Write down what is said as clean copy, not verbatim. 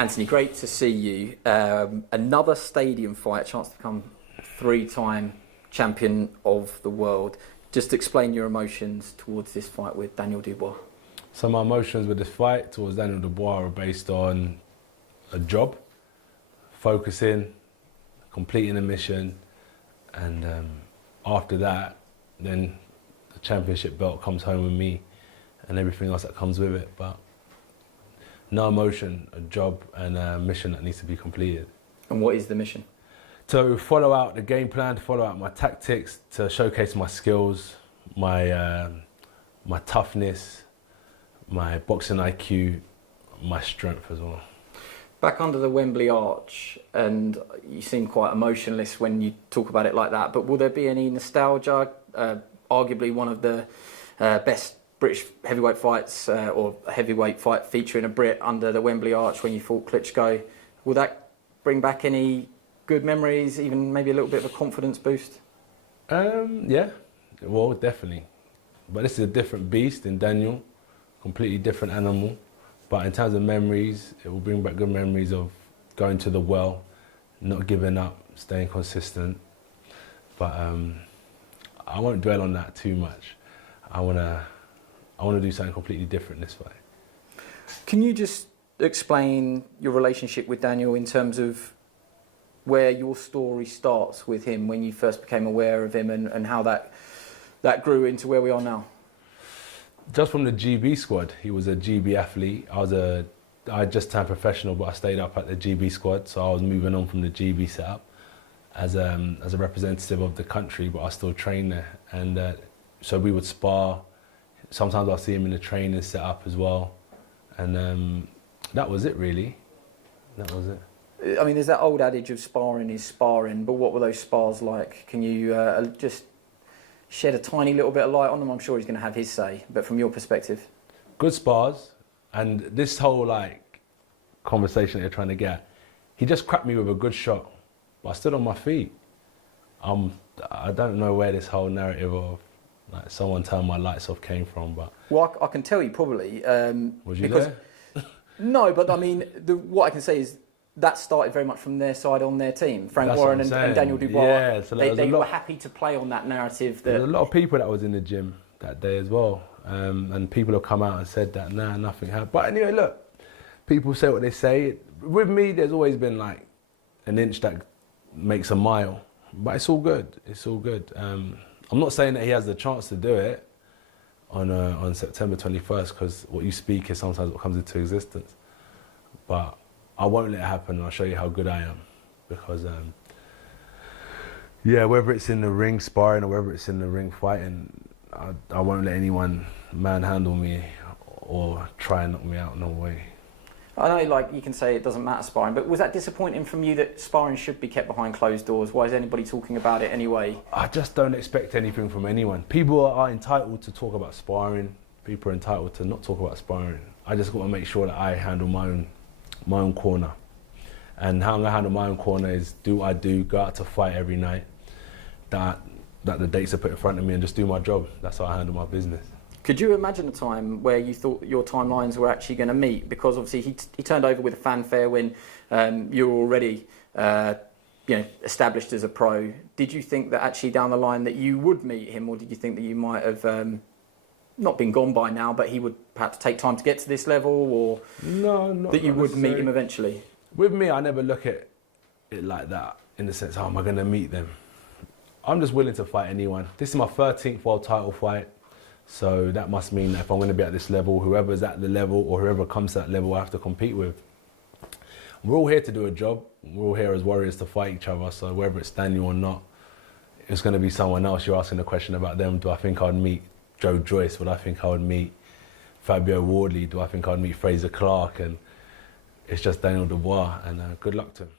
Anthony, great to see you. Another stadium fight, a chance to become 3-time champion of the world. Just explain your emotions towards this fight with Daniel Dubois. So my emotions with this fight towards Daniel Dubois are based on a job, focusing, completing a mission, and after that, then the championship belt comes home with me and everything else that comes with it. But no emotion, a job and a mission that needs to be completed. And what is the mission? To follow out the game plan, to follow out my tactics, to showcase my skills, my toughness, my boxing IQ, my strength as well. Back under the Wembley Arch, and you seem quite emotionless when you talk about it like that, but will there be any nostalgia? Arguably one of the best British heavyweight fights, or a heavyweight fight featuring a Brit under the Wembley Arch when you fought Klitschko. Will that bring back any good memories, even maybe a little bit of a confidence boost? Yeah, well, definitely. But this is a different beast in Daniel, completely different animal. But in terms of memories, it will bring back good memories of going to the well, not giving up, staying consistent. But I won't dwell on that too much. I want to do something completely different this way. Can you just explain your relationship with Daniel in terms of where your story starts with him, when you first became aware of him, and how that grew into where we are now? Just from the GB squad. He was a GB athlete. I just turned professional, but I stayed up at the GB squad, so I was moving on from the GB setup as a representative of the country, but I still trained there. And so we would spar. Sometimes I'll see him in the training setup as well. And that was it, really. That was it. I mean, there's that old adage of sparring is sparring, but what were those spars like? Can you just shed a tiny little bit of light on them? I'm sure he's going to have his say, but from your perspective. Good spars, and this whole conversation that you're trying to get, he just cracked me with a good shot, but I stood on my feet. I don't know where this whole narrative of someone turned my lights off came from, but... Well, I can tell you probably. Was you there? No, but I mean, what I can say is that started very much from their side on their team. Frank Warren and Daniel Dubois, yeah, so they were happy to play on that narrative. There was a lot of people that was in the gym that day as well. And people have come out and said that, nah, nothing happened. But anyway, look, people say what they say. With me, there's always been an inch that makes a mile. But it's all good, it's all good. I'm not saying that he has the chance to do it on September 21st, because what you speak is sometimes what comes into existence. But I won't let it happen, and I'll show you how good I am. Because, yeah, whether it's in the ring sparring or whether it's in the ring fighting, I won't let anyone manhandle me or try and knock me out, no way. I know, you can say it doesn't matter sparring, but was that disappointing from you that sparring should be kept behind closed doors? Why is anybody talking about it anyway? I just don't expect anything from anyone. People are entitled to talk about sparring. People are entitled to not talk about sparring. I just got to make sure that I handle my own corner. And how I'm gonna handle my own corner is do what I do, go out to fight every night, that the dates are put in front of me, and just do my job. That's how I handle my business. Could you imagine a time where you thought your timelines were actually going to meet? Because obviously he turned over with a fanfare when you were already established as a pro. Did you think that actually down the line that you would meet him, or did you think that you might have not been gone by now, but he would perhaps take time to get to this level, or that you would meet him eventually? With me, I never look at it like that, in the sense, how am I going to meet them? I'm just willing to fight anyone. This is my 13th world title fight. So that must mean that if I'm going to be at this level, whoever's at the level or whoever comes to that level, I have to compete with. We're all here to do a job. We're all here as warriors to fight each other. So whether it's Daniel or not, it's going to be someone else. You're asking a question about them. Do I think I'd meet Joe Joyce? Would I think I would meet Fabio Wardley? Do I think I'd meet Fraser Clark? And it's just Daniel Dubois, and good luck to him.